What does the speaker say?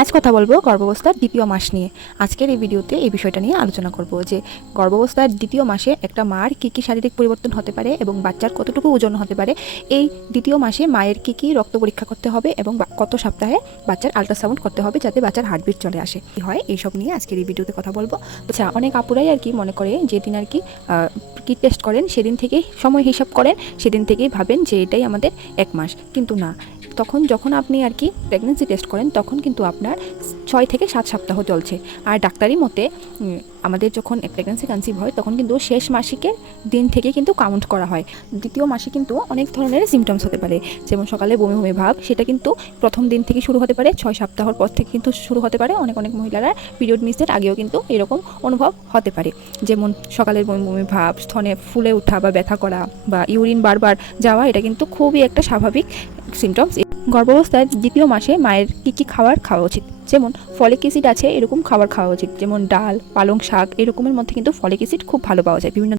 আজ কথা বলবো গর্ভাবস্থার দ্বিতীয় মাস নিয়ে। আজকের এই ভিডিওতে এই বিষয়টা নিয়ে আলোচনা করব যে গর্ভাবস্থার দ্বিতীয় মাসে একটা মার কী কী শারীরিক পরিবর্তন হতে পারে এবং বাচ্চার কতটুকু ওজন হতে পারে। এই দ্বিতীয় মাসে মায়ের কী কী রক্ত পরীক্ষা করতে হবে এবং কত সপ্তাহে বাচ্চার আল্ট্রাসাউন্ড করতে হবে যাতে বাচ্চার হার্টবিট চলে আসে কী হয় এইসব নিয়ে আজকের এই ভিডিওতে কথা বলবো। আচ্ছা, অনেক আপুরাই আর কি মনে করে যেদিন আর কি কিট টেস্ট করেন সেদিন থেকেই সময় হিসাব করেন, সেদিন থেকেই ভাবেন যে এটাই আমাদের 1 মাস, কিন্তু না। তখন যখন আপনি আর কি প্রেগনেন্সি টেস্ট করেন তখন কিন্তু আপনার 6 থেকে 7 সপ্তাহ চলছে। আর ডাক্তারি মতে আমাদের যখন প্রেগনেন্সি কনসিভ হয় তখন কিন্তু শেষ মাসিকের দিন থেকে কিন্তু কাউন্ট করা হয়। দ্বিতীয় মাসে কিন্তু অনেক ধরনের সিমটমস হতে পারে, যেমন সকালে বমি বমি ভাব, সেটা কিন্তু প্রথম দিন থেকে শুরু হতে পারে, 6 সপ্তাহর পর থেকে কিন্তু শুরু হতে পারে। অনেক মহিলারা পিরিয়ড মিসের আগেও কিন্তু এরকম অনুভব হতে পারে, যেমন সকালের বমি বমি ভাব, স্তনে ফুলে ওঠা বা ব্যথা করা বা ইউরিন বারবার যাওয়া, এটা কিন্তু খুবই একটা স্বাভাবিক সিমটমস। গর্ভাবস্থার দ্বিতীয় মাসে মায়ের কী কী খাবার খাওয়া উচিত, যেমন ফলিক অ্যাসিড আছে এরকম খাবার খাওয়া উচিত, যেমন ডাল, পালং শাক এরকমের মধ্যে কিন্তু ফলিক অ্যাসিড খুব ভালো পাওয়া যায়। বিভিন্ন